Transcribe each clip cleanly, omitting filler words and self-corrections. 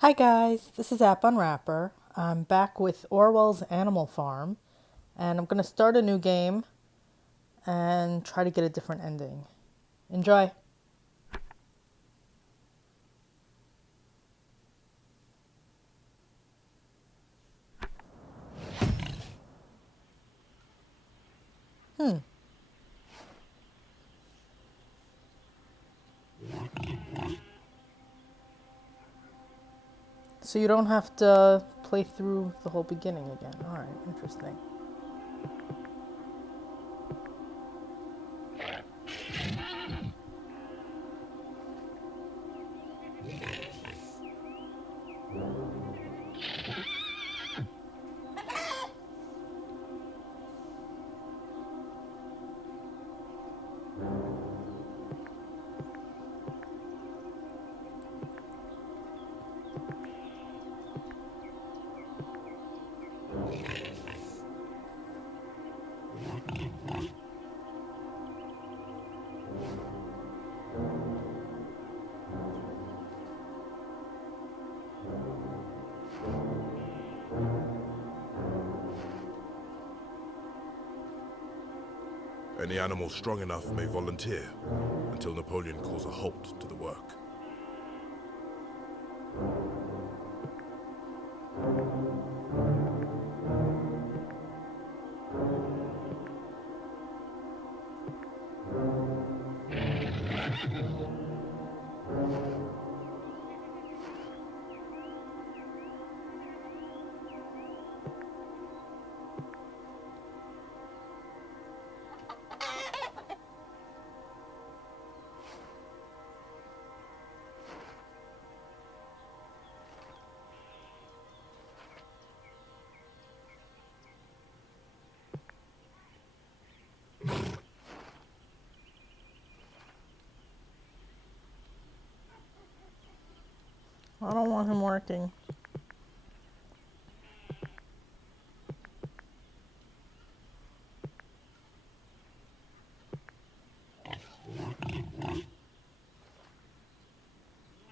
Hi guys, this is App Unwrapper. I'm back with Orwell's Animal Farm, and I'm going to start a new game and try to get a different ending. Enjoy! So you don't have to play through the whole beginning again. Alright, interesting. Any animal strong enough may volunteer, until Napoleon calls a halt to the work. I don't want him working.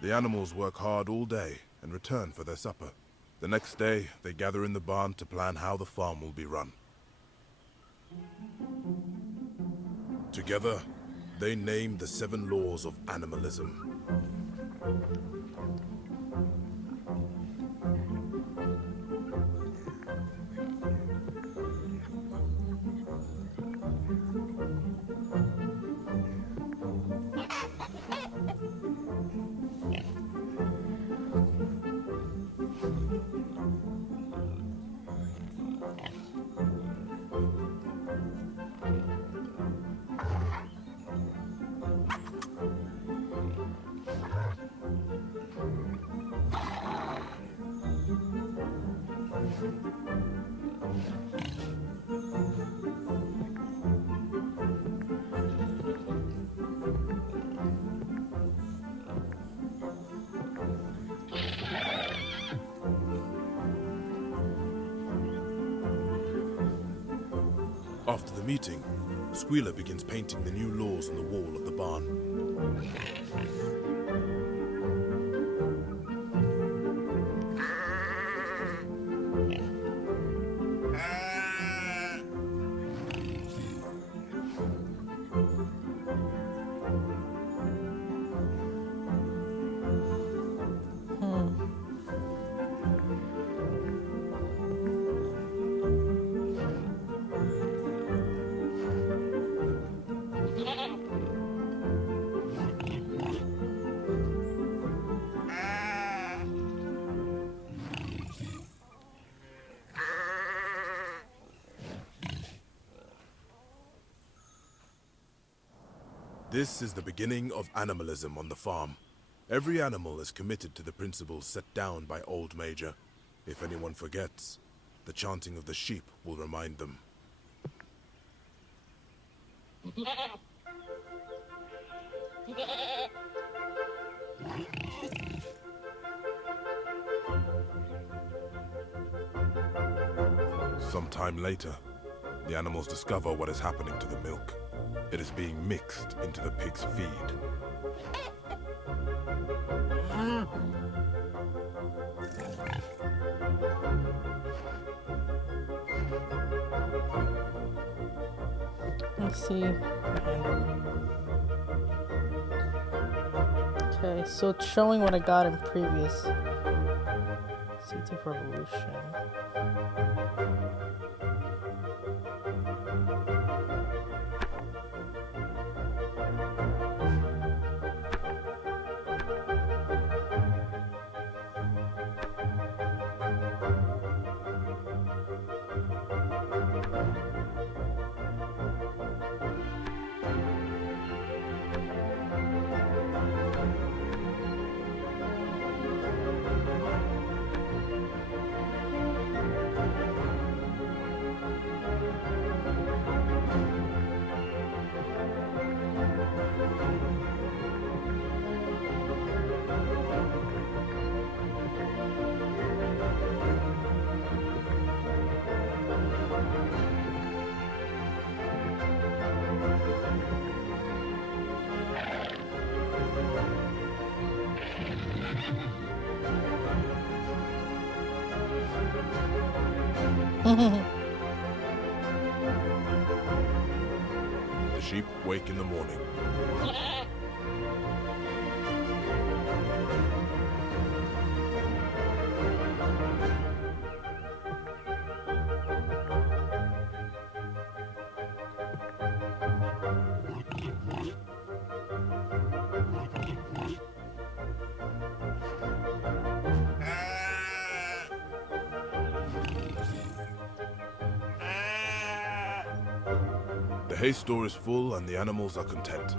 The animals work hard all day and return for their supper. The next day, they gather in the barn to plan how the farm will be run. Together, they name the 7 laws of animalism. After the meeting, Squealer begins painting the new laws on the wall of the barn. This is the beginning of animalism on the farm. Every animal is committed to the principles set down by Old Major. If anyone forgets, the chanting of the sheep will remind them. Sometime later, the animals discover what is happening to the milk. It is being mixed into the pig's feed. Let's see. Okay, so it's showing what I got in previous Seeds of Revolution. The sheep wake in the morning. The hay store is full and the animals are content.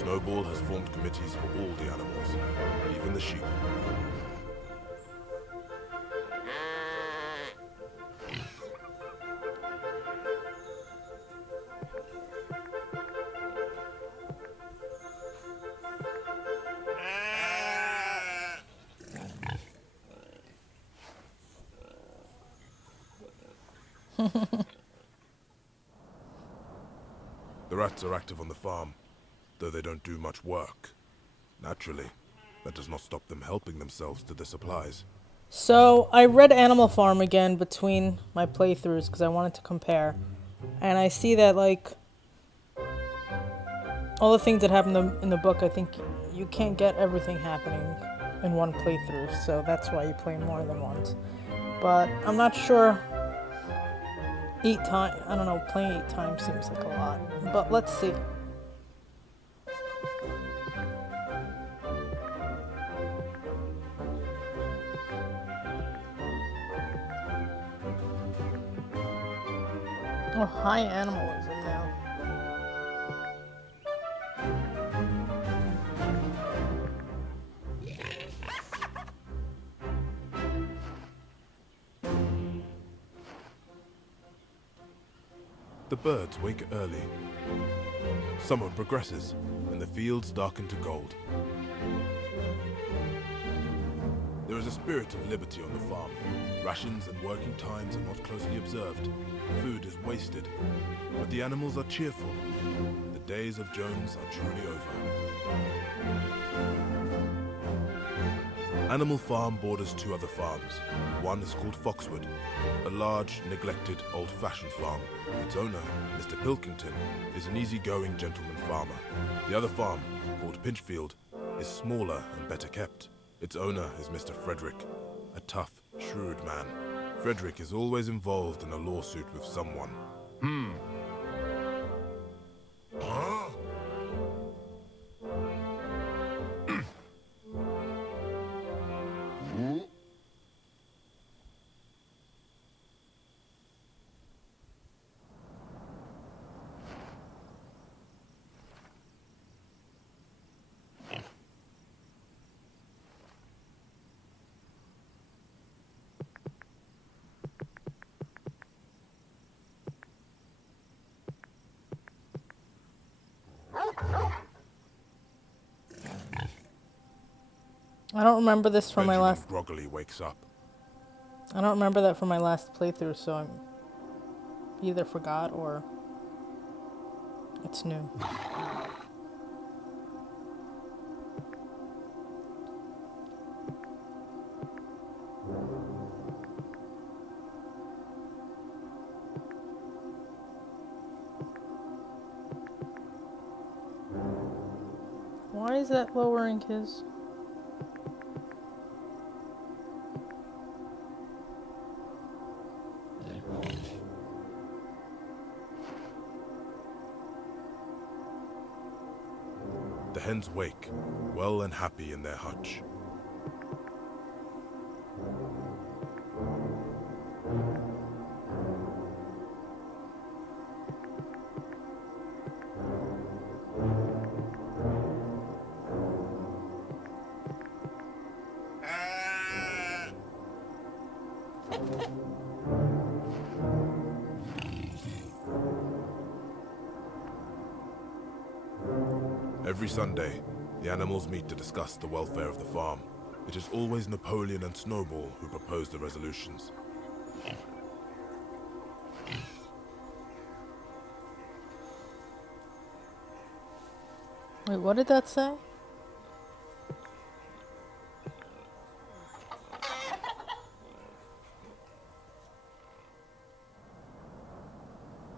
Snowball has formed committees for all the animals, even the sheep. The rats are active on the farm, though they don't do much work. Naturally, that does not stop them helping themselves to the supplies. So I read Animal Farm again between my playthroughs because I wanted to compare, and I see that like all the things that happen in the book, I think you can't get everything happening in one playthrough, so that's why you play more than once. But I'm not sure. 8 times, I don't know, playing 8 times seems like a lot, but let's see. Oh, hi, Animalism now. The birds wake early. Summer progresses, and the fields darken to gold. There is a spirit of liberty on the farm. Rations and working times are not closely observed. Food is wasted, but the animals are cheerful. The days of Jones are truly over. Animal Farm borders 2 other farms. One is called Foxwood, a large, neglected, old-fashioned farm. Its owner, Mr. Pilkington, is an easygoing gentleman farmer. The other farm, called Pinchfield, is smaller and better kept. Its owner is Mr. Frederick, a tough, shrewd man. Frederick is always involved in a lawsuit with someone. I don't remember this from my Benjamin last... groggily wakes up. I don't remember that from my last playthrough, so I'm either forgot or it's new. Why is that lowering his... The hens wake, well and happy in their hutch. Every Sunday, the animals meet to discuss the welfare of the farm. It is always Napoleon and Snowball who propose the resolutions. Wait, what did that say?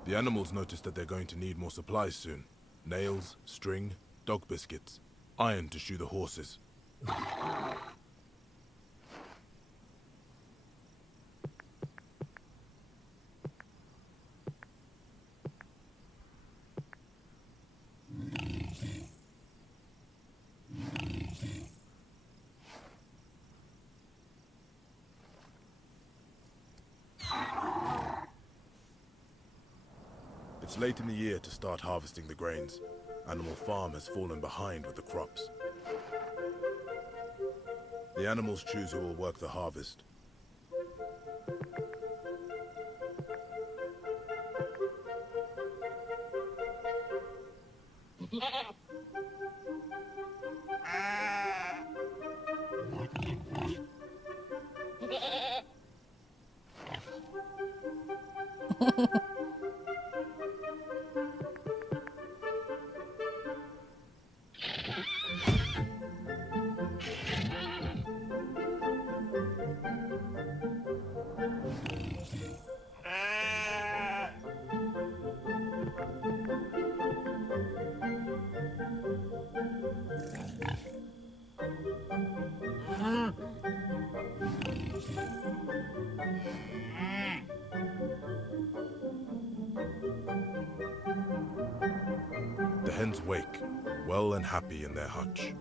The animals notice that they're going to need more supplies soon. Nails, string, dog biscuits, iron to shoe the horses. It's late in the year to start harvesting the grains. Animal Farm has fallen behind with the crops. The animals choose who will work the harvest. The hens wake, well and happy in their hutch.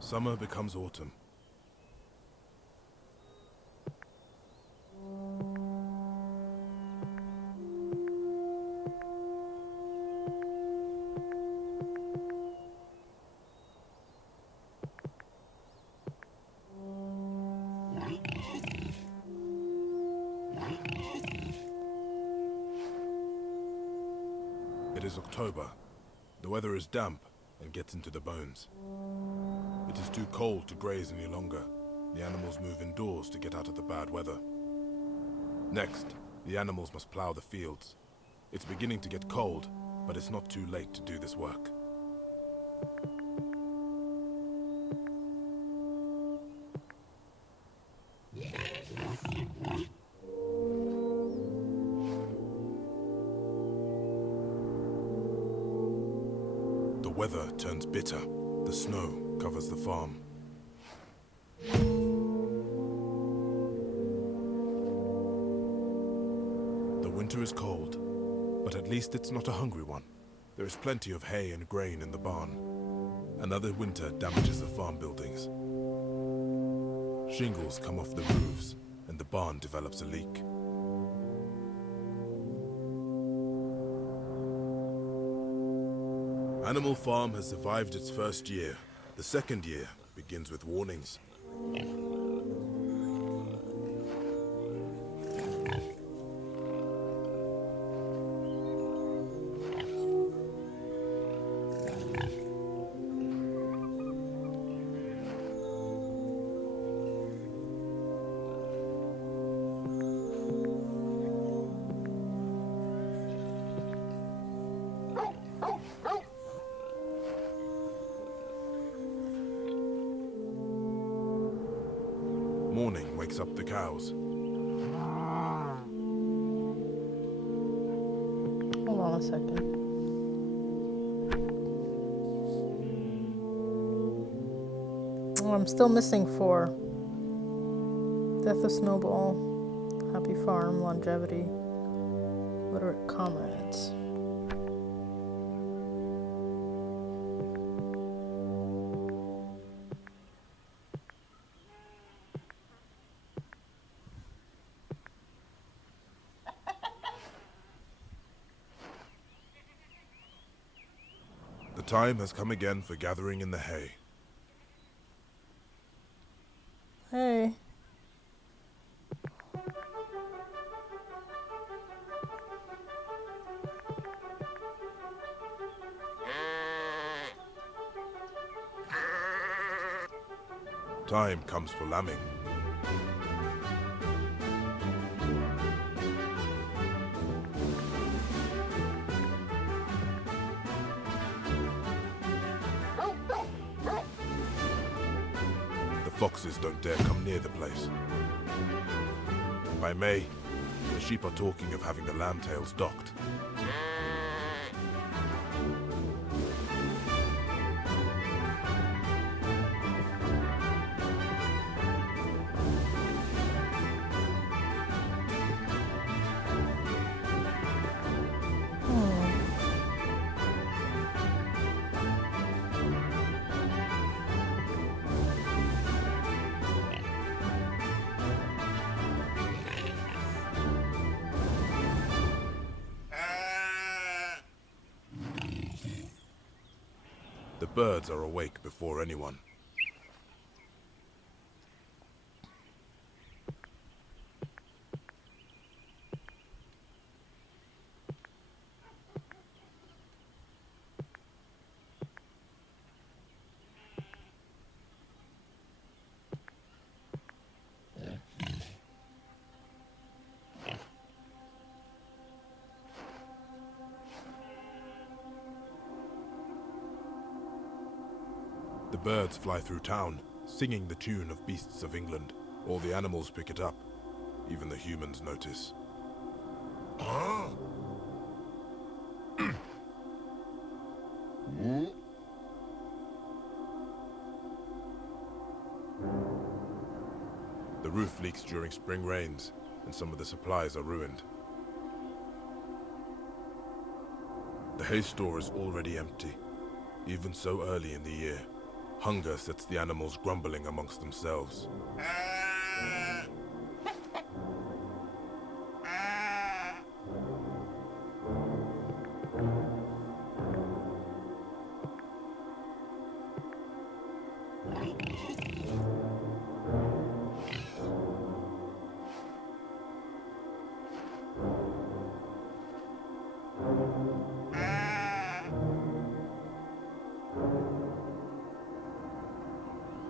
Summer becomes autumn. It is October. The weather is damp and gets into the bones. It is too cold to graze any longer. The animals move indoors to get out of the bad weather. Next, the animals must plow the fields. It's beginning to get cold, but it's not too late to do this work. The weather turns bitter. The snow covers the farm. The winter is cold, but at least it's not a hungry one. There is plenty of hay and grain in the barn. Another winter damages the farm buildings. Shingles come off the roofs, and the barn develops a leak. Animal Farm has survived its first year. The second year begins with warnings. Morning wakes up the cows. Hold on a second. Oh, I'm still missing 4. Death of Snowball, Happy Farm, Longevity, Literate Comrades. The time has come again for gathering in the hay. Hey. Time comes for lambing. The foxes don't dare come near the place. By May, the sheep are talking of having the lamb tails docked. The birds are awake before anyone. The birds fly through town, singing the tune of Beasts of England. All the animals pick it up. Even the humans notice. The roof leaks during spring rains, and some of the supplies are ruined. The hay store is already empty, even so early in the year. Hunger sets the animals grumbling amongst themselves.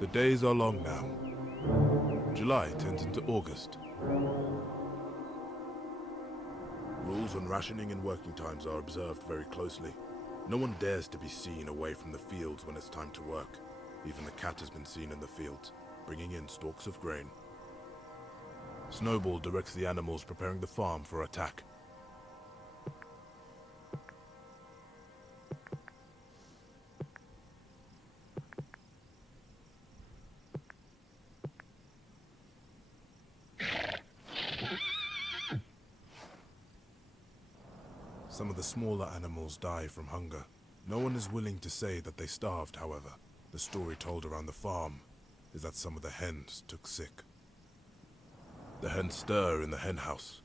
The days are long now. July turns into August. Rules on rationing and working times are observed very closely. No one dares to be seen away from the fields when it's time to work. Even the cat has been seen in the fields, bringing in stalks of grain. Snowball directs the animals preparing the farm for attack. Some of the smaller animals die from hunger. No one is willing to say that they starved, however. The story told around the farm is that some of the hens took sick. The hens stir in the hen house.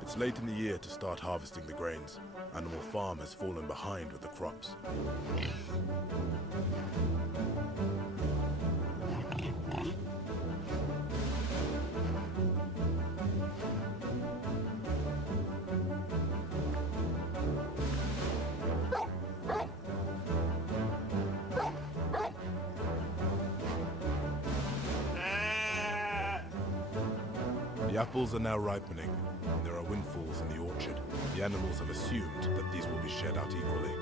It's late in the year to start harvesting the grains. Animal Farm has fallen behind with the crops. The apples are now ripening, and there are windfalls in the orchard. The animals have assumed that these will be shared out equally.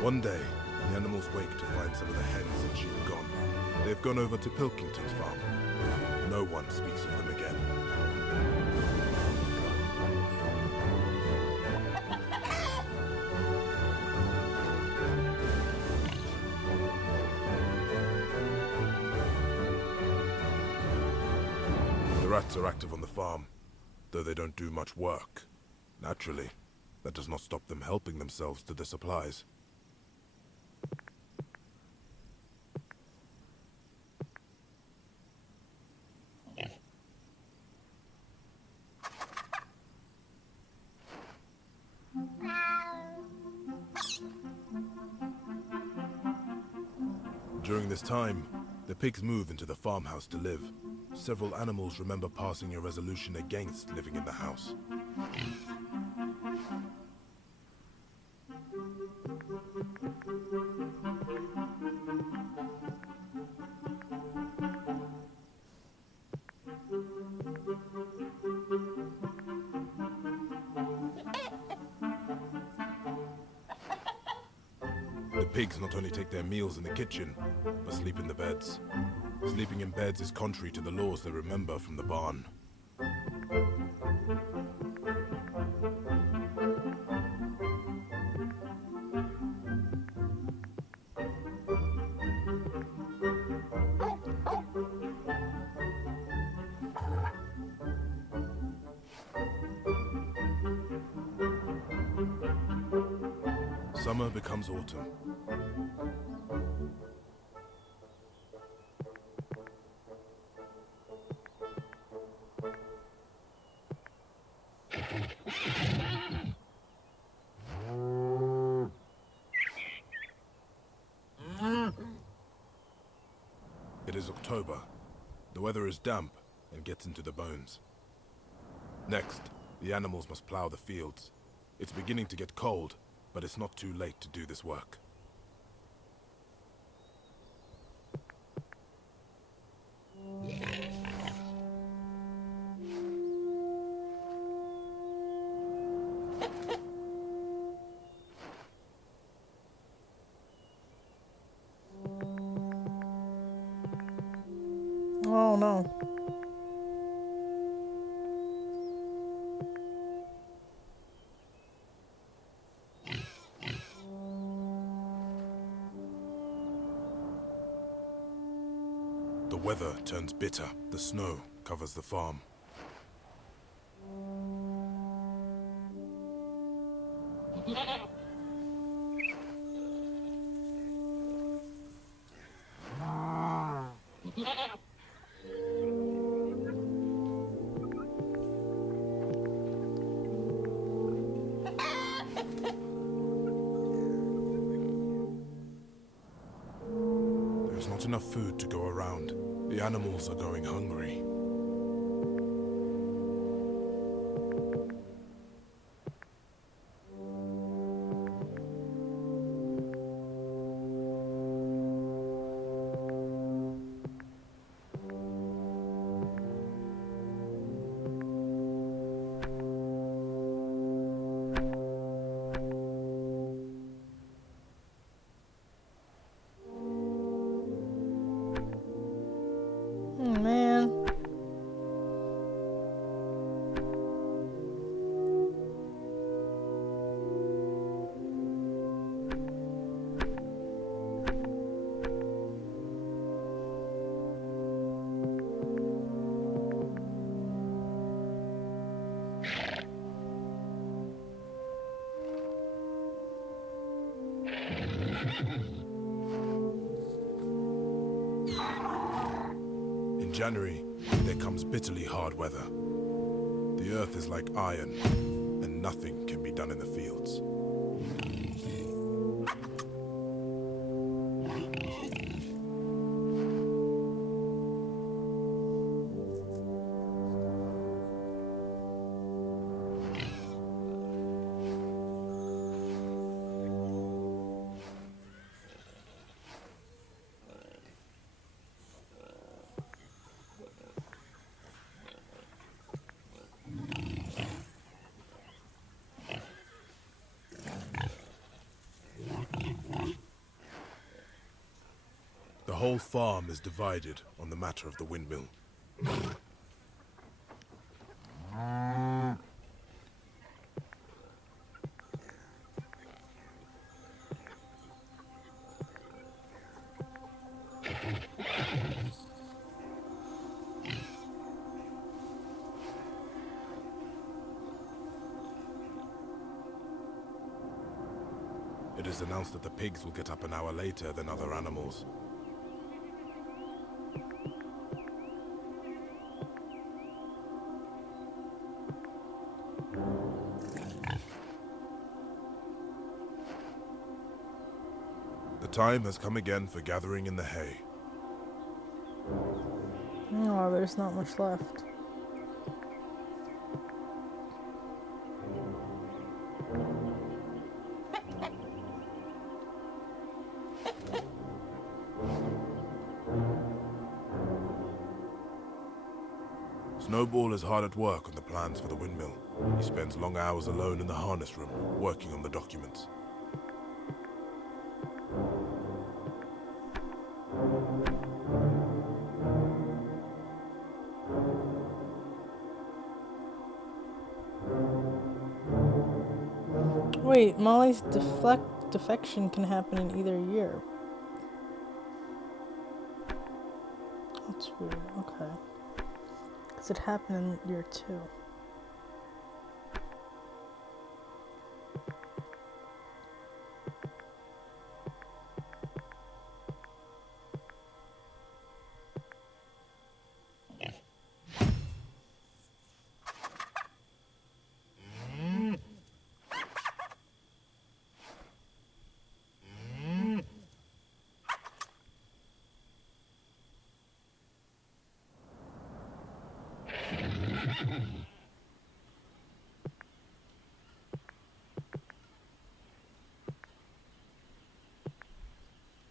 One day, the animals wake to find some of the hens and sheep gone. They've gone over to Pilkington's farm. No one speaks of them again. The rats are active on the farm, though they don't do much work. Naturally, that does not stop them helping themselves to the supplies. During this time, the pigs move into the farmhouse to live. Several animals remember passing a resolution against living in the house. The pigs not only take their meals in the kitchen, but sleep in the beds. Sleeping in beds is contrary to the laws they remember from the barn. Summer becomes autumn. It is October. The weather is damp and gets into the bones. Next, the animals must plow the fields. It's beginning to get cold, but it's not too late to do this work. Oh no. The weather turns bitter. The snow covers the farm. There's not enough food to go around. The animals are going hungry. Man. In January, there comes bitterly hard weather. The earth is like iron, and nothing can be done in the fields. The whole farm is divided on the matter of the windmill. It is announced that the pigs will get up an hour later than other animals. The time has come again for gathering in the hay. Oh, there's not much left. Snowball is hard at work on the plans for the windmill. He spends long hours alone in the harness room, working on the documents. Wait, Molly's defection can happen in either year. That's weird. Okay. Because it happened in year 2.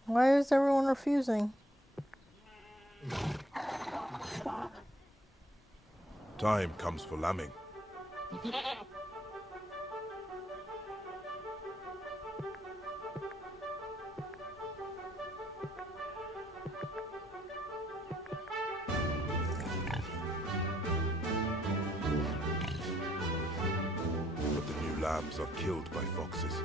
Why is everyone refusing? Time comes for lambing. But the new lambs are killed by foxes.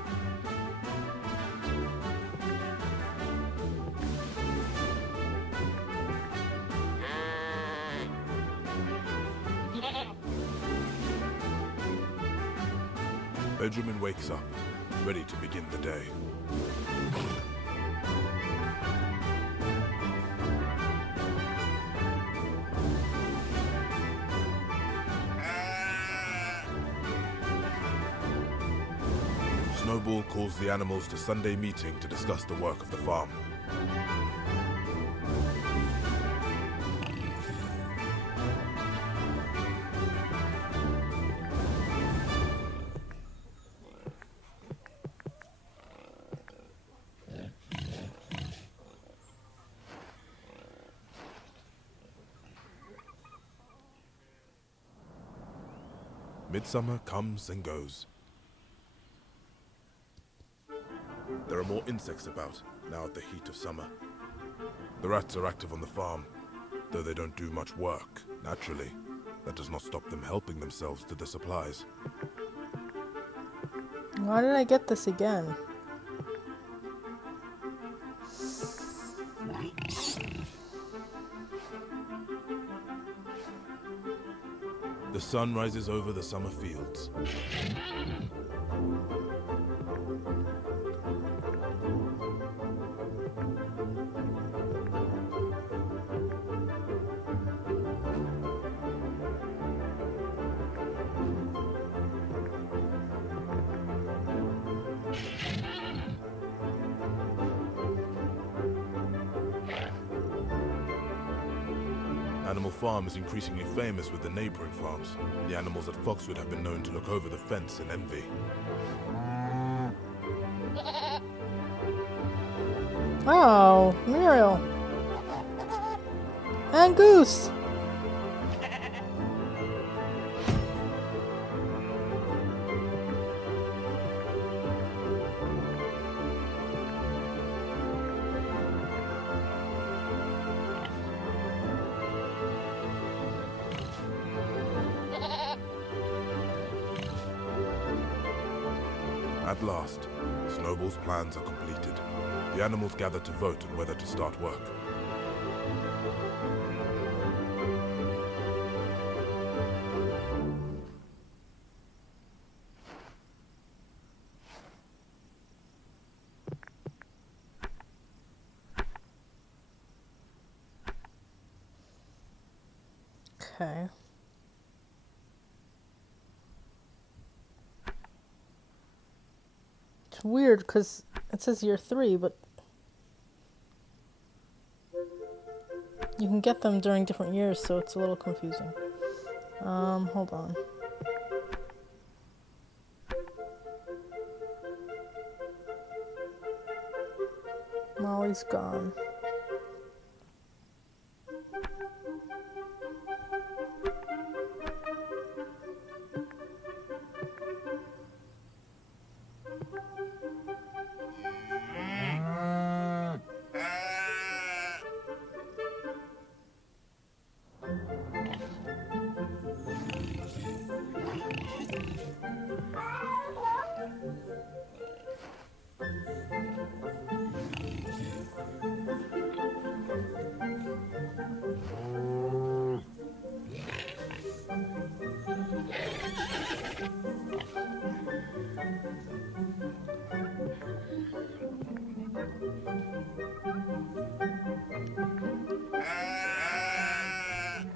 Benjamin wakes up, ready to begin the day. Snowball calls the animals to Sunday meeting to discuss the work of the farm. Midsummer comes and goes. There are more insects about, now at the heat of summer. The rats are active on the farm. Though they don't do much work, naturally, that does not stop them helping themselves to the supplies. Why did I get this again? The sun rises over the summer fields. Animal Farm is increasingly famous with the neighboring farms. The animals at Foxwood have been known to look over the fence in envy. Oh, Nerial. And Goose. At last, Snowball's plans are completed. The animals gather to vote on whether to start work. Okay. It's weird because it says year 3, but you can get them during different years, so it's a little confusing. Hold on. Molly's gone.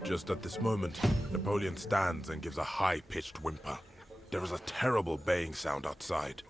Just at this moment, Napoleon stands and gives a high-pitched whimper. There is a terrible baying sound outside.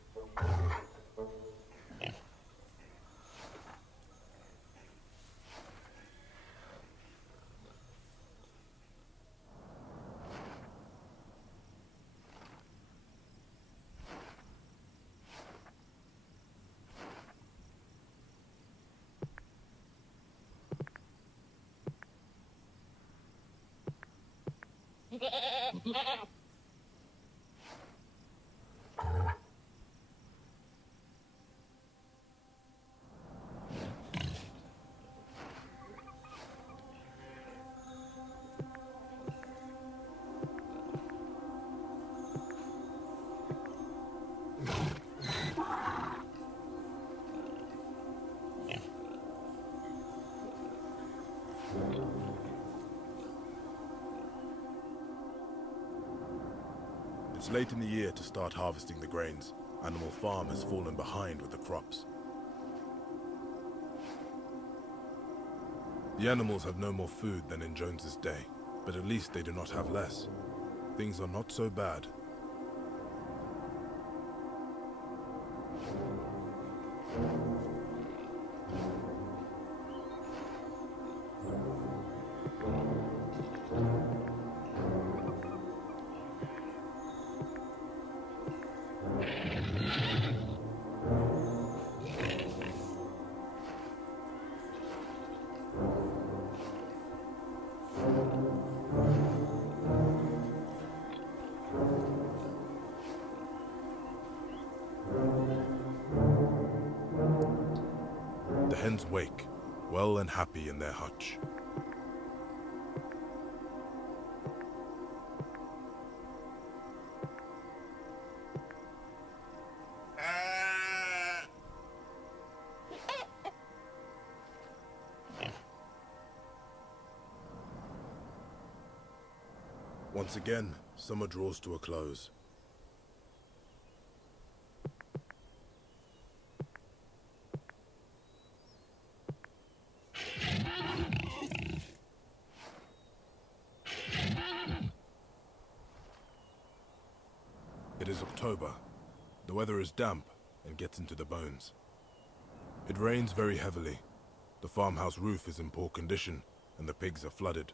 It's late in the year to start harvesting the grains. Animal Farm has fallen behind with the crops. The animals have no more food than in Jones's day, but at least they do not have less. Things are not so bad. The hens wake, well and happy in their hutch. Once again, summer draws to a close. It is October. The weather is damp and gets into the bones. It rains very heavily. The farmhouse roof is in poor condition, and the pigs are flooded.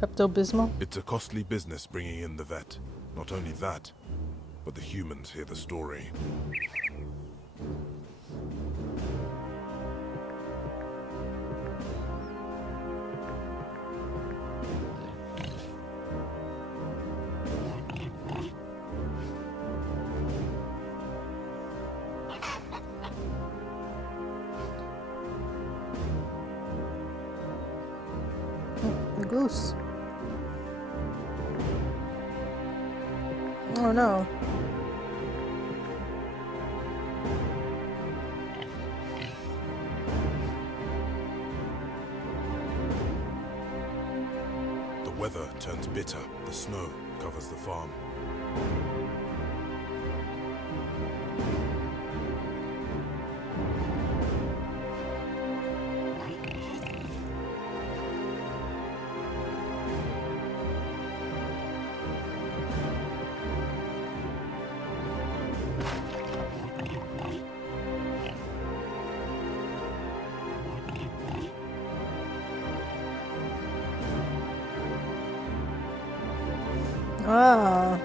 Pepto-Bismol? It's a costly business bringing in the vet. Not only that, but the humans hear the story. The goose. Oh no. The weather turns bitter. The snow covers the farm. Ah.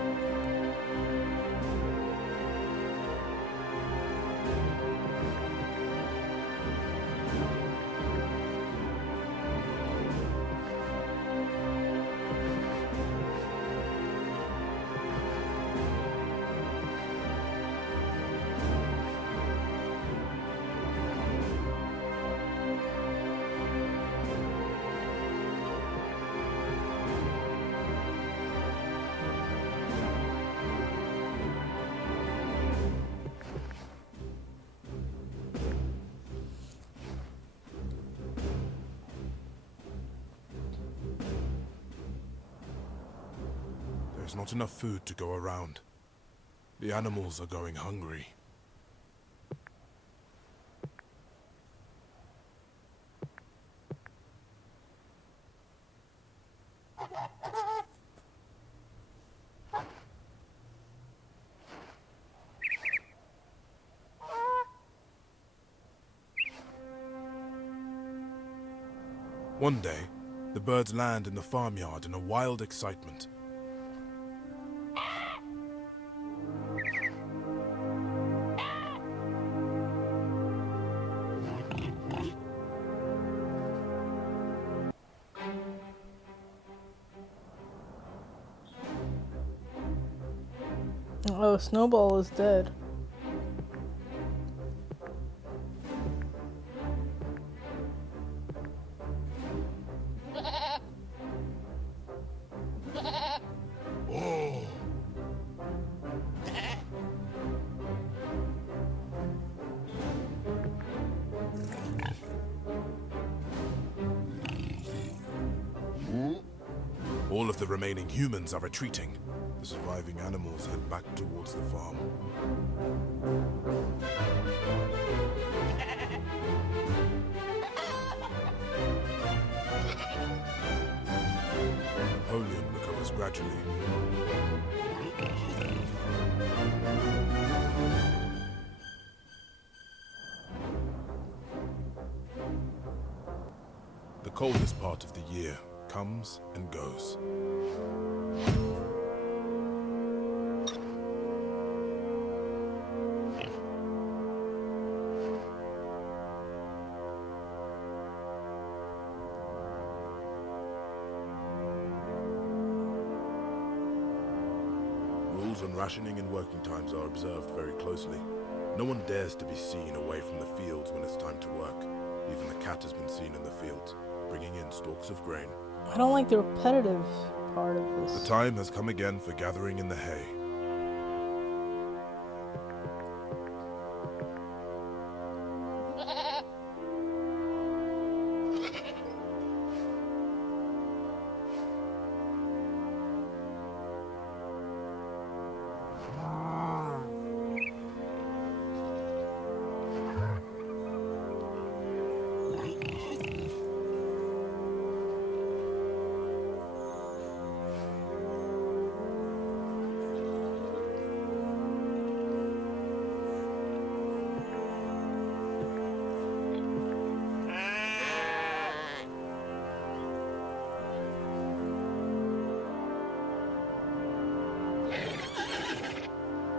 There's not enough food to go around. The animals are going hungry. One day, the birds land in the farmyard in a wild excitement. Oh, Snowball is dead. Oh! All of the remaining humans are retreating. The surviving animals head back towards the farm. Napoleon recovers gradually. The coldest part of the year comes and goes. Rules on rationing and working times are observed very closely. No one dares to be seen away from the fields when it's time to work. Even the cat has been seen in the field, bringing in stalks of grain. I don't like the repetitive part of The this. time has come again for gathering in the hay.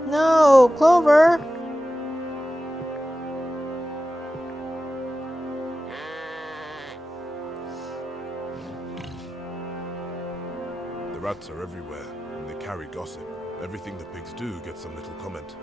No, Clover! The rats are everywhere, and they carry gossip. Everything the pigs do gets some little comment.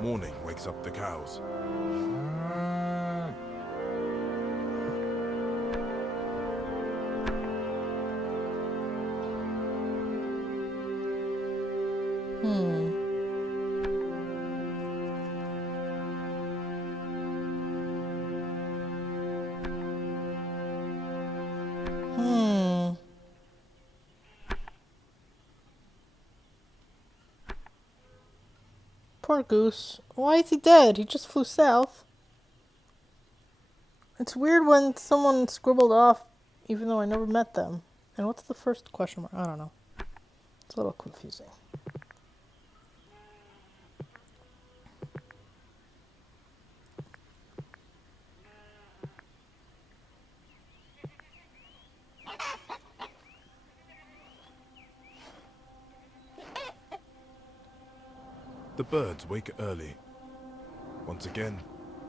Morning wakes up the cows. Poor Goose. Why is he dead? He just flew south. It's weird when someone scribbled off, even though I never met them. And what's the first question mark? I don't know. It's a little confusing. The birds wake early. Once again,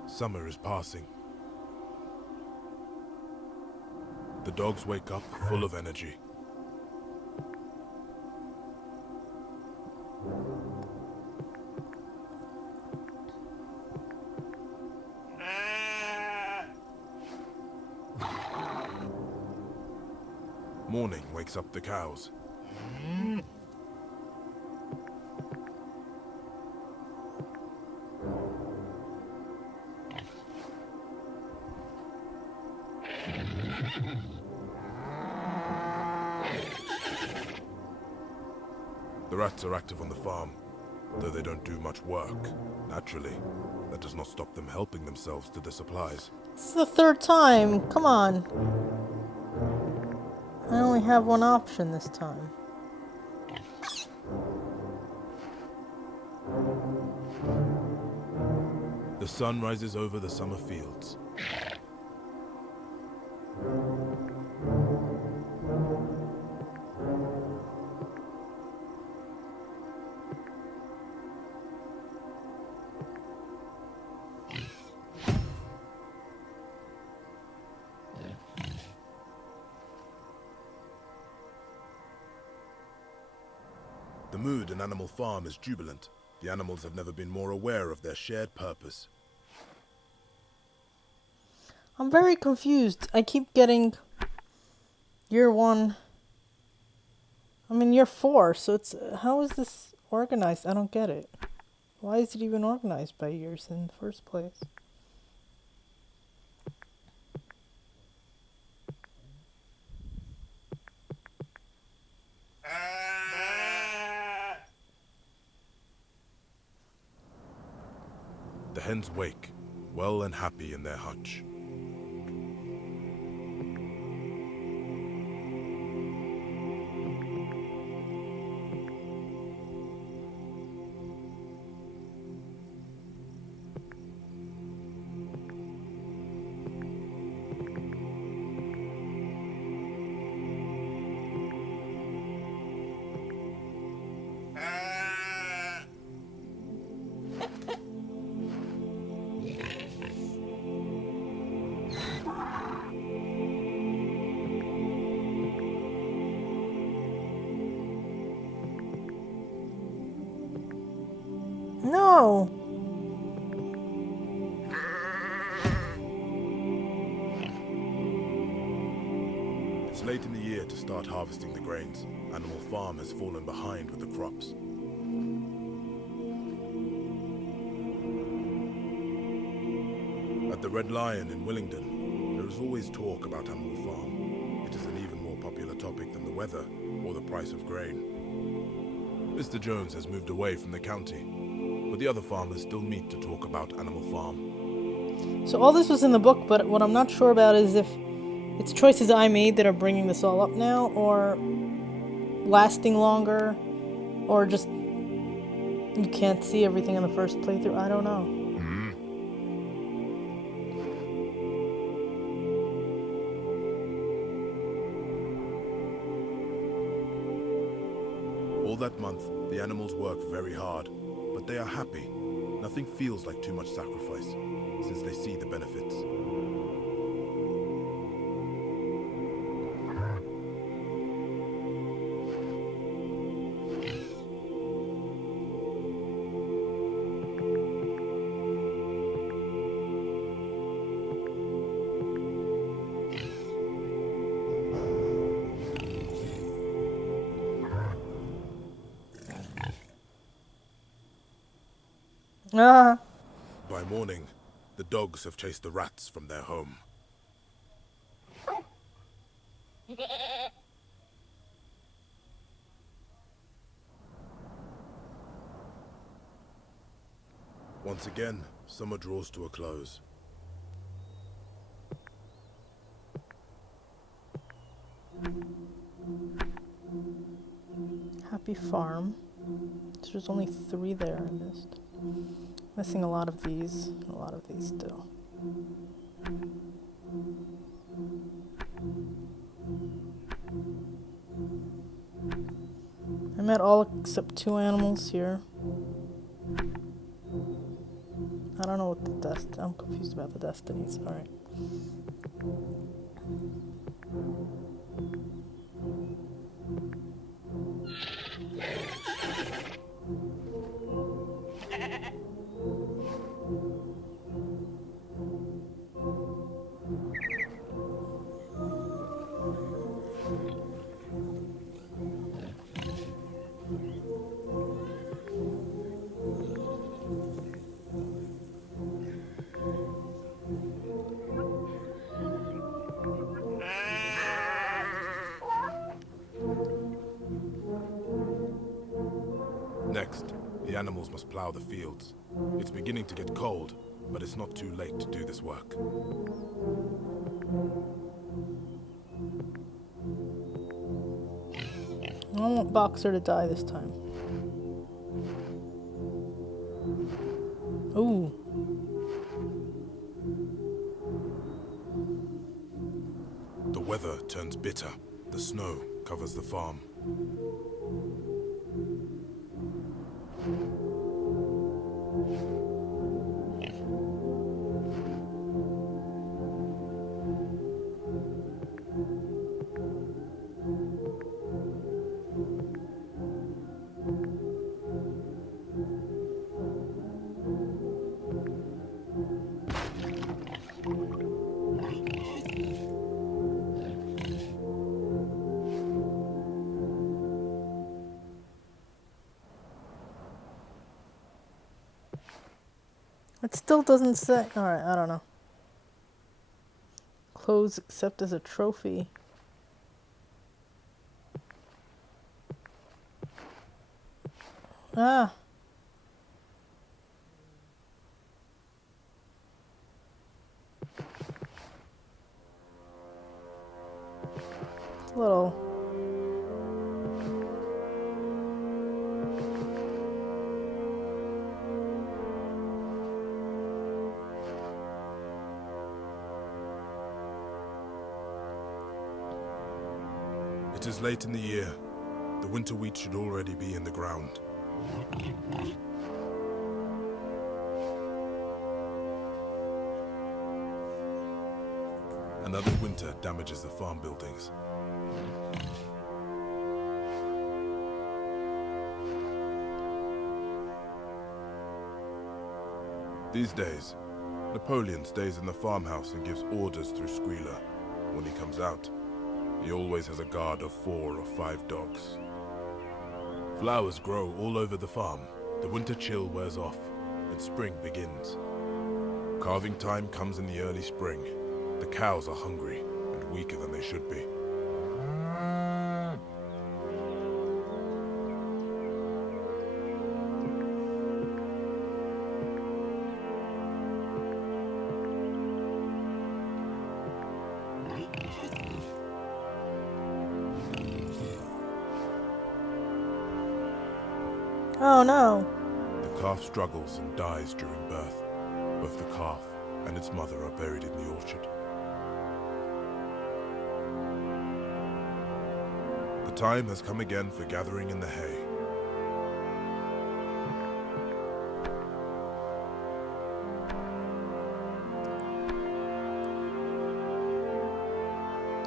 summer is passing. The dogs wake up full of energy. Morning wakes up the cows. The rats are active on the farm, though they don't do much work. Naturally, that does not stop them helping themselves to the supplies. This is the third time. Come on. I only have one option this time. The sun rises over the summer fields. The mood in Animal Farm is jubilant. The animals have never been more aware of their shared purpose. I'm very confused. I keep getting year 1. I'm in year 4, so it's... How is this organized? I don't get it. Why is it even organized by years in the first place? The hens wake, well and happy in their hutch. no! It's late in the year to start harvesting the grains. Animal Farm has fallen behind with the crops. At the Red Lion in Willingdon, there is always talk about Animal Farm. It is an even more popular topic than the weather or the price of grain. Mr. Jones has moved away from the county, but the other farmers still meet to talk about Animal Farm. So all this was in the book, but what I'm not sure about is if it's choices I made that are bringing this all up now, or lasting longer, or just you can't see everything in the first playthrough. I don't know. All that month, the animals work very hard, but they are happy. Nothing feels like too much sacrifice, since they see the benefits. Ah. By morning, the dogs have chased the rats from their home. Once again, summer draws to a close. Happy Farm. So there's only 3 there I missed. Missing a lot of these, and a lot of these still. I met all except 2 animals here. I don't know what the I'm confused about the destinies. Alright. Next, the animals must plow the fields. It's beginning to get cold, but it's not too late to do this work. I don't want Boxer to die this time. Ooh. The weather turns bitter. The snow covers the farm. It still doesn't say. Alright, I don't know. Clothes except as a trophy. Ah. Little. It is late in the year. The winter wheat should already be in the ground. Another winter damages the farm buildings. These days, Napoleon stays in the farmhouse and gives orders through Squealer. When he comes out, he always has a guard of 4 or 5 dogs. Flowers grow all over the farm. The winter chill wears off, and spring begins. Calving time comes in the early spring. The cows are hungry and weaker than they should be. Oh no. The calf struggles and dies during birth. Both the calf and its mother are buried in the orchard. The time has come again for gathering in the hay.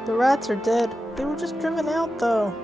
The rats are dead. They were just driven out though.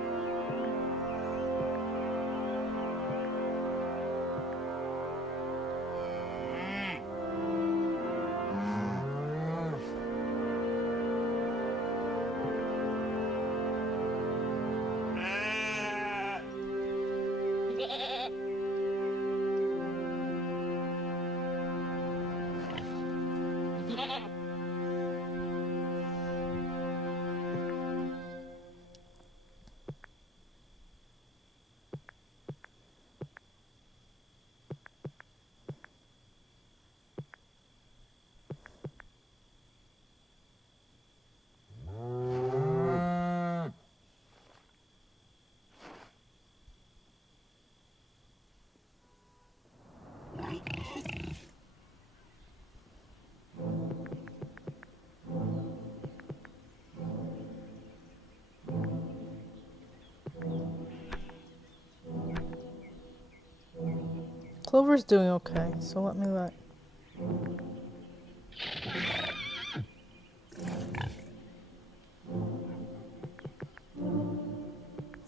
Clover's doing okay, so let me let.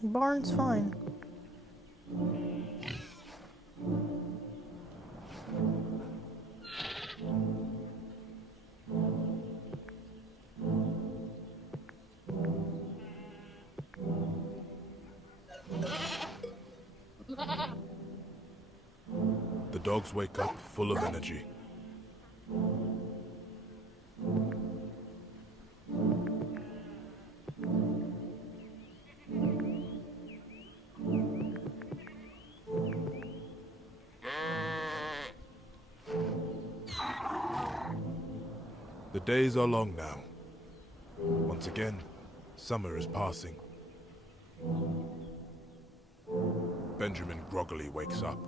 Barn's fine. The dogs wake up full of energy. The days are long now. Once again, summer is passing. Benjamin groggily wakes up.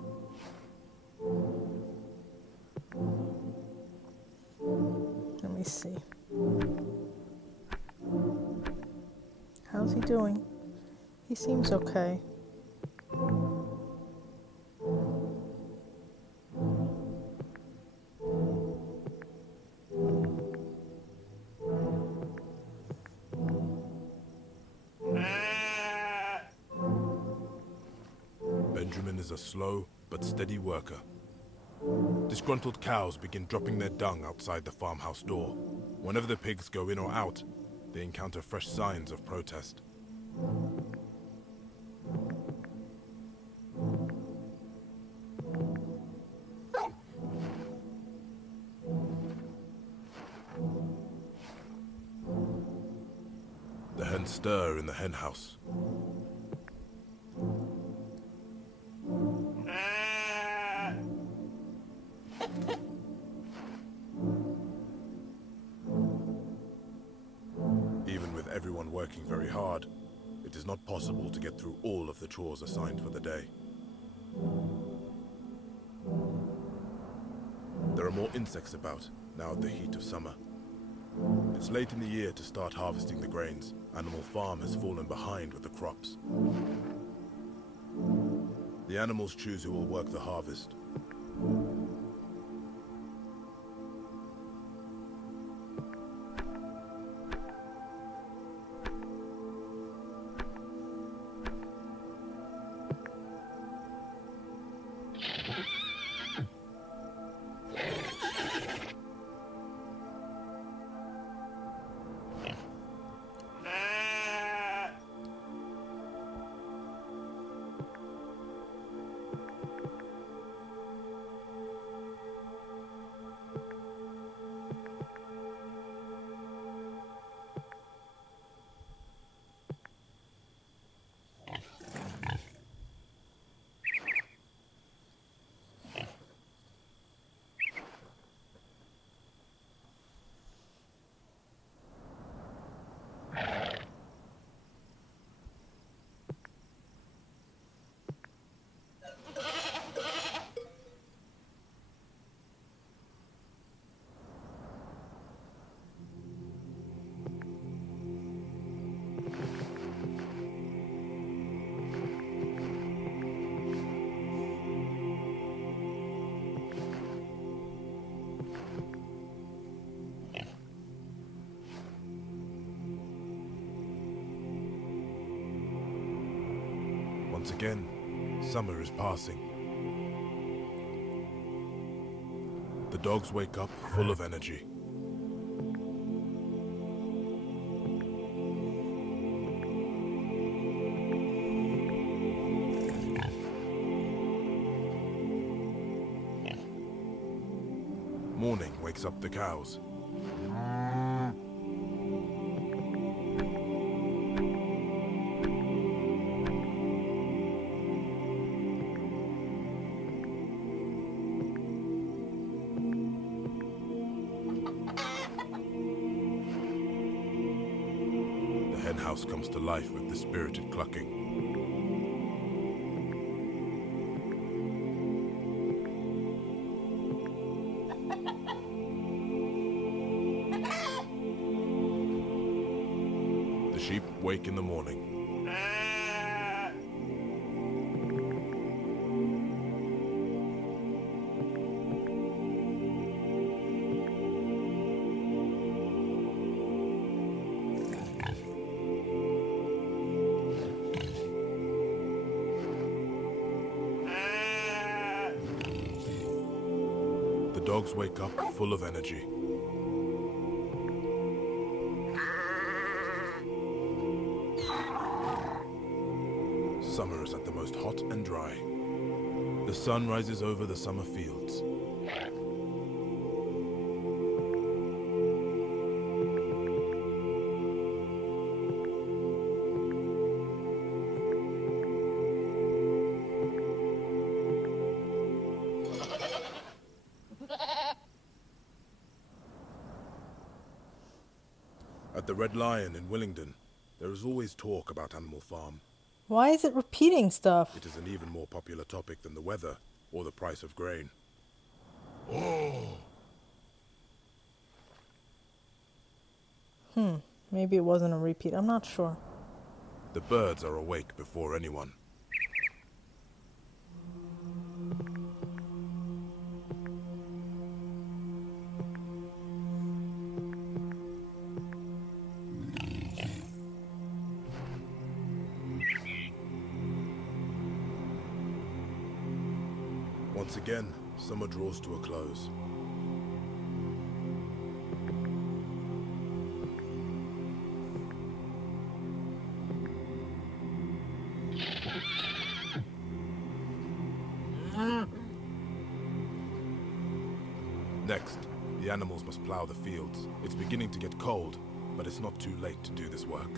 Let me see. How's he doing? He seems okay. Benjamin is a slow but steady worker. Disgruntled cows begin dropping their dung outside the farmhouse door. Whenever the pigs go in or out, they encounter fresh signs of protest. The hens stir in the hen house. Even with everyone working very hard, it is not possible to get through all of the chores assigned for the day. There are more insects about, now at the heat of summer. It's late in the year to start harvesting the grains. Animal Farm has fallen behind with the crops. The animals choose who will work the harvest. Once again, summer is passing. The dogs wake up full of energy. Morning wakes up the cows. The hen house comes to life with the spirited clucking. The sheep wake in the morning. The dogs wake up full of energy. Summer is at the most hot and dry. The sun rises over the summer fields. At the Red Lion in Willingdon, there is always talk about Animal Farm. Why is it repeating stuff? It is an even more popular topic than the weather or the price of grain. Maybe it wasn't a repeat. I'm not sure. The birds are awake before anyone. Once again, summer draws to a close. Next, the animals must plow the fields. It's beginning to get cold, but it's not too late to do this work.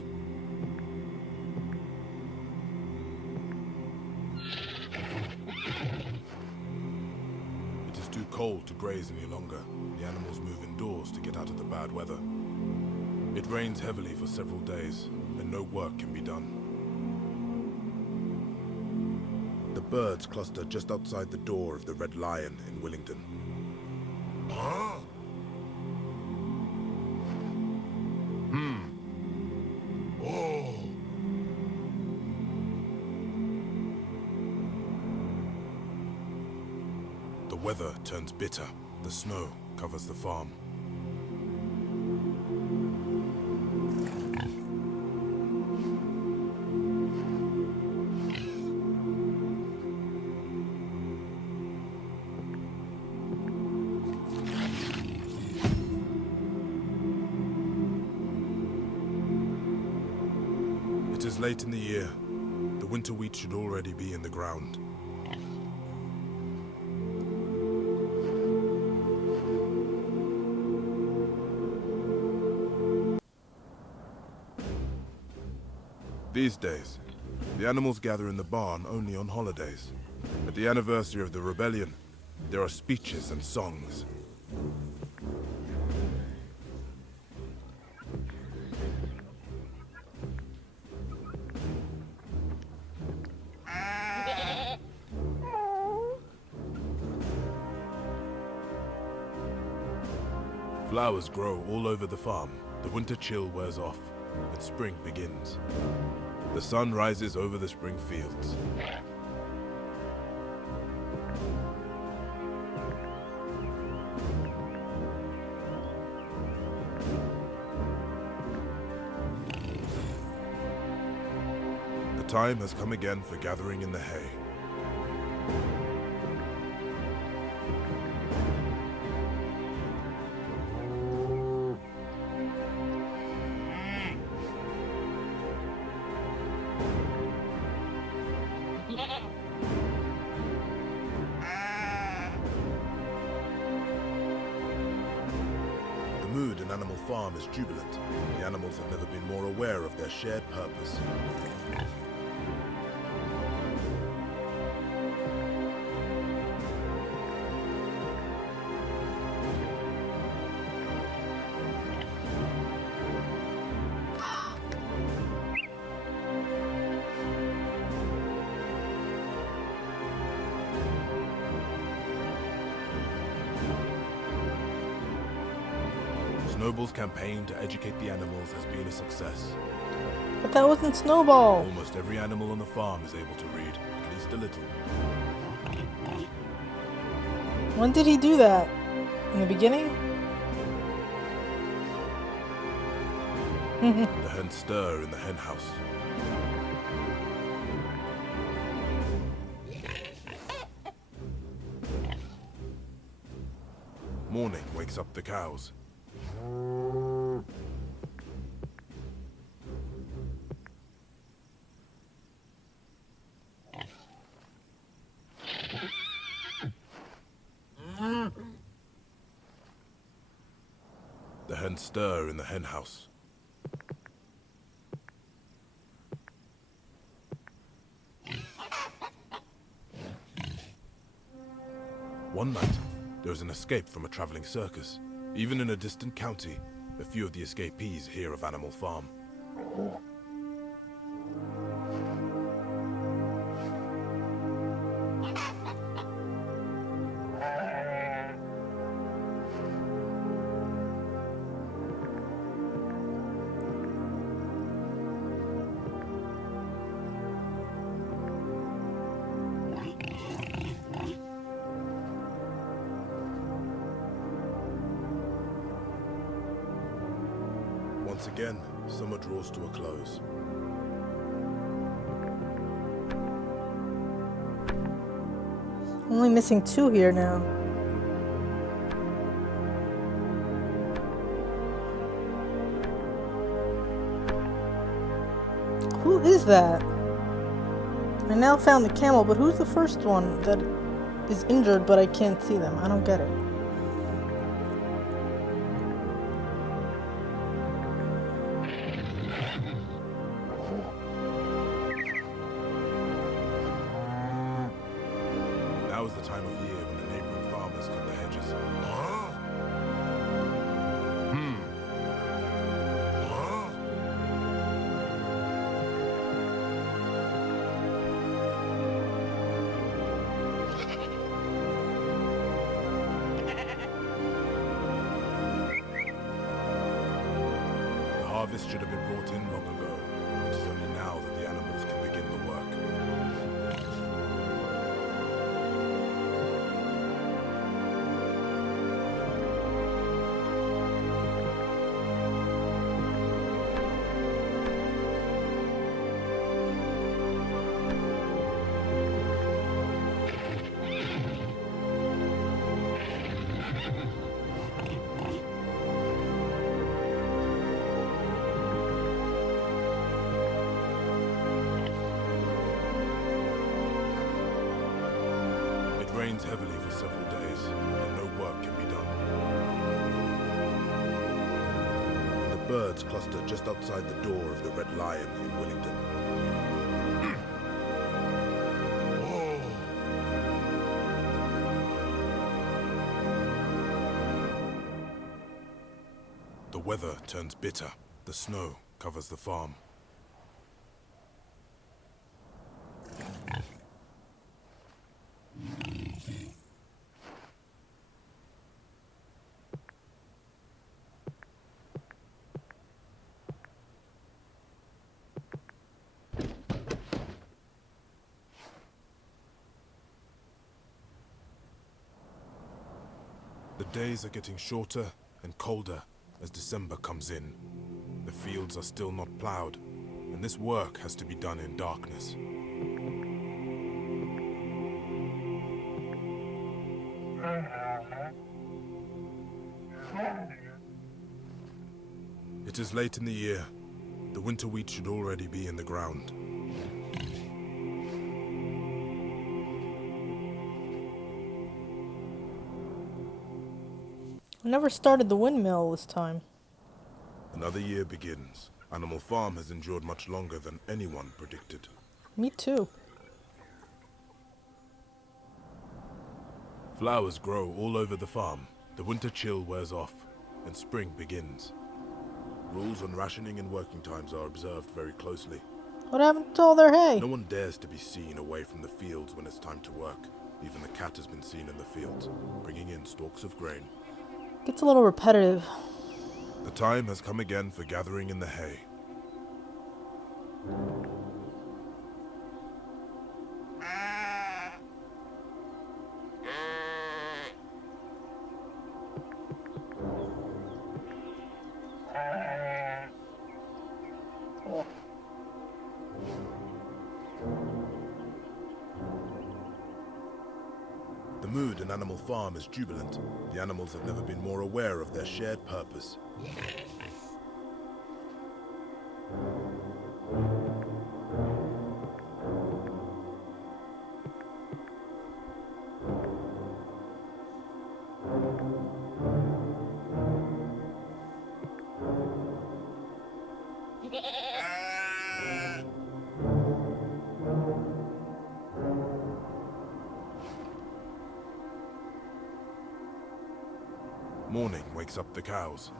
It is too cold to graze any longer. The animals move indoors to get out of the bad weather. It rains heavily for several days, and no work can be done. The birds cluster just outside the door of the Red Lion in Willingdon. The weather turns bitter. The snow covers the farm. It is late in the year. The winter wheat should already be in the ground. These days, the animals gather in the barn only on holidays. At the anniversary of the rebellion, there are speeches and songs. Flowers grow all over the farm. The winter chill wears off, and spring begins. The sun rises over the spring fields. The time has come again for gathering in the hay. The mood in Animal Farm is jubilant. The animals have never been more aware of their shared purpose. Snowball's campaign to educate the animals has been a success. But that wasn't Snowball. Almost every animal on the farm is able to read, at least a little. When did he do that? In the beginning? The hens stir in the hen house. Morning wakes up the cows. The hens stir in the hen house. One night, there is an escape from a traveling circus. Even in a distant county, a few of the escapees hear of Animal Farm. Once again, summer draws to a close. Only missing 2 here now. Who is that? I now found the camel, but who's the first one that is injured but I can't see them? I don't get it. Now is the time of year when the neighboring farmers cut the hedges. The harvest should have been brought in long ago. It is only now that the animals can begin the work. It rains heavily for several days, and no work can be done. The birds cluster just outside the door of the Red Lion in Willingdon. The weather turns bitter. The snow covers the farm. The days are getting shorter and colder as December comes in. The fields are still not plowed. and this work has to be done in darkness. It is late in the year. The winter wheat should already be in the ground. I never started the windmill this time. Another year begins. Animal Farm has endured much longer than anyone predicted. Me too. Flowers grow all over the farm. The winter chill wears off, and spring begins. Rules on rationing and working times are observed very closely. What happened to all their hay? No one dares to be seen away from the fields when it's time to work. Even the cat has been seen in the fields, bringing in stalks of grain. Gets a little repetitive. The time has come again for gathering in the hay. The mood in Animal Farm is jubilant. The animals have never been more aware of their shared purpose. Morning wakes up the cows.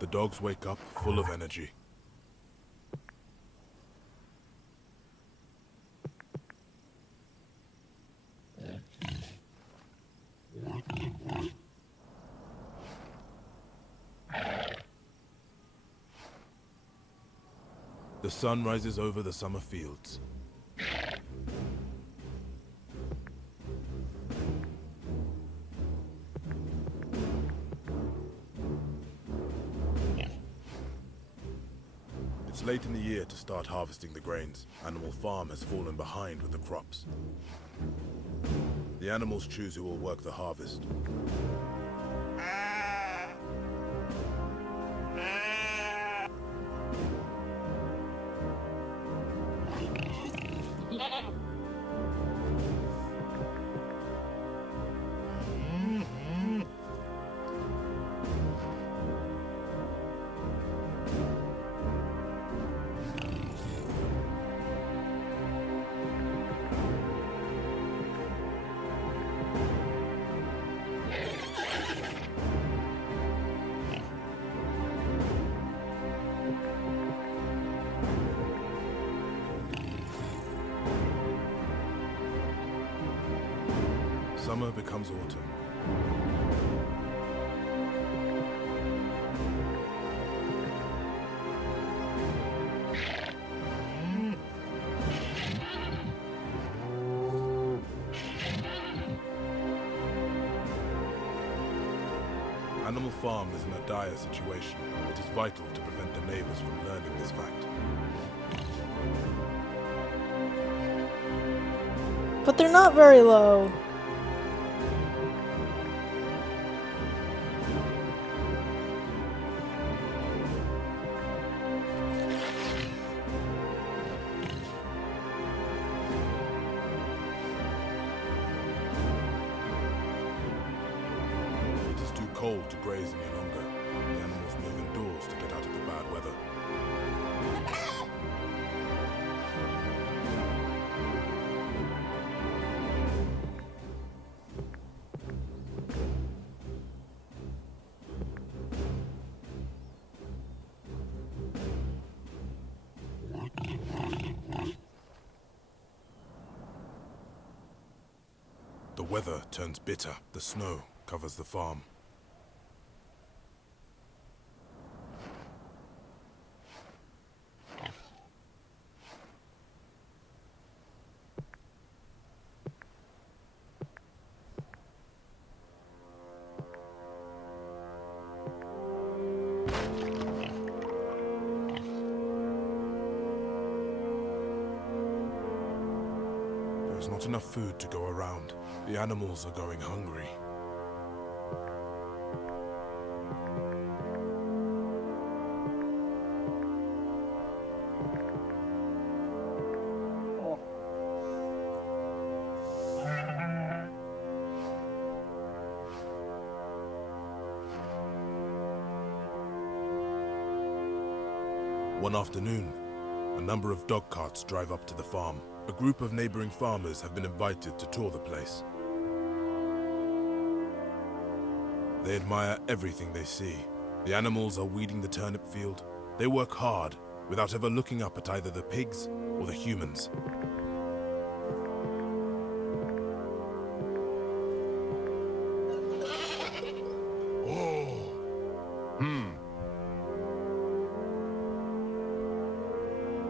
The dogs wake up full of energy. The sun rises over the summer fields. It's late in the year to start harvesting the grains. Animal Farm has fallen behind with the crops. The animals choose who will work the harvest. Summer becomes autumn. Animal Farm is in a dire situation. It is vital to prevent the neighbors from learning this fact. But they're not very low. It is too cold to graze any longer. The animals move indoors to get out of the bad weather. The weather turns bitter. The snow covers the farm. There's not enough food to go around. The animals are going hungry. One afternoon, a number of dog carts drive up to the farm. A group of neighboring farmers have been invited to tour the place. They admire everything they see. The animals are weeding the turnip field. They work hard, without ever looking up at either the pigs or the humans.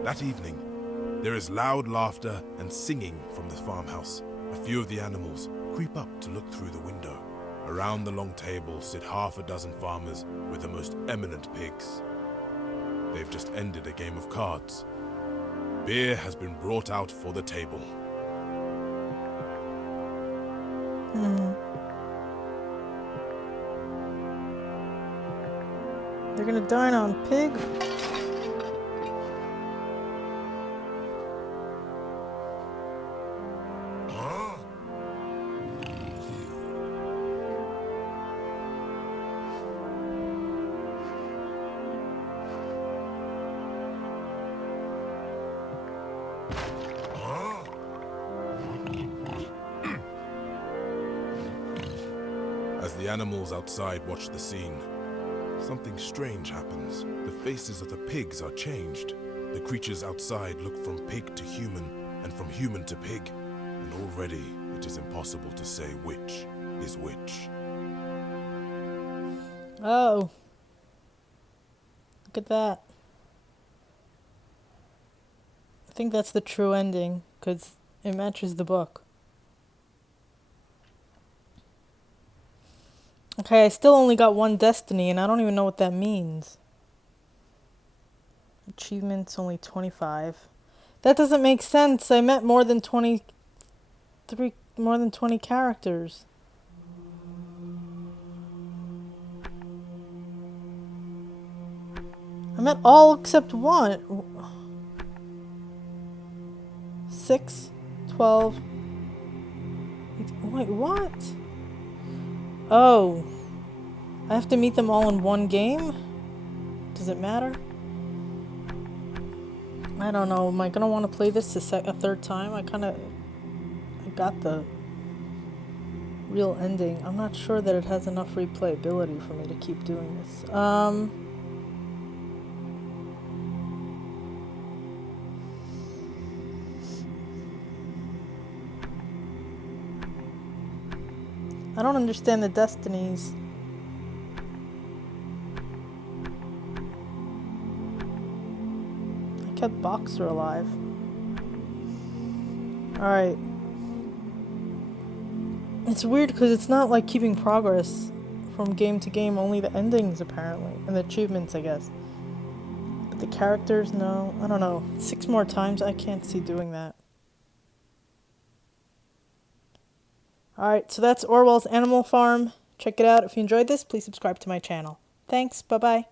That evening, there is loud laughter and singing from the farmhouse. A few of the animals creep up to look through the window. Around the long table sit half a dozen farmers with the most eminent pigs. They've just ended a game of cards. Beer has been brought out for the table. They're gonna dine on pig. As the animals outside watch the scene, something strange happens. The faces of the pigs are changed. The creatures outside look from pig to human, and from human to pig, and already it is impossible to say which is which. Oh. Look at that. I think that's the true ending, because it matches the book. Okay, I still only got one destiny, and I don't even know what that means. Achievements only 25. That doesn't make sense. I met more than 20 characters. I met all except one. 6, 12. Wait, what? Oh. I have to meet them all in one game? Does it matter? I don't know. Am I gonna want to play this a third time? I got the real ending. I'm not sure that it has enough replayability for me to keep doing this. I don't understand the destinies. I kept Boxer alive. Alright. It's weird because it's not like keeping progress from game to game, only the endings apparently, and the achievements, I guess. But the characters, no. I don't know. 6 more times? I can't see doing that. Alright, so that's Orwell's Animal Farm. Check it out. If you enjoyed this, please subscribe to my channel. Thanks. Bye-bye.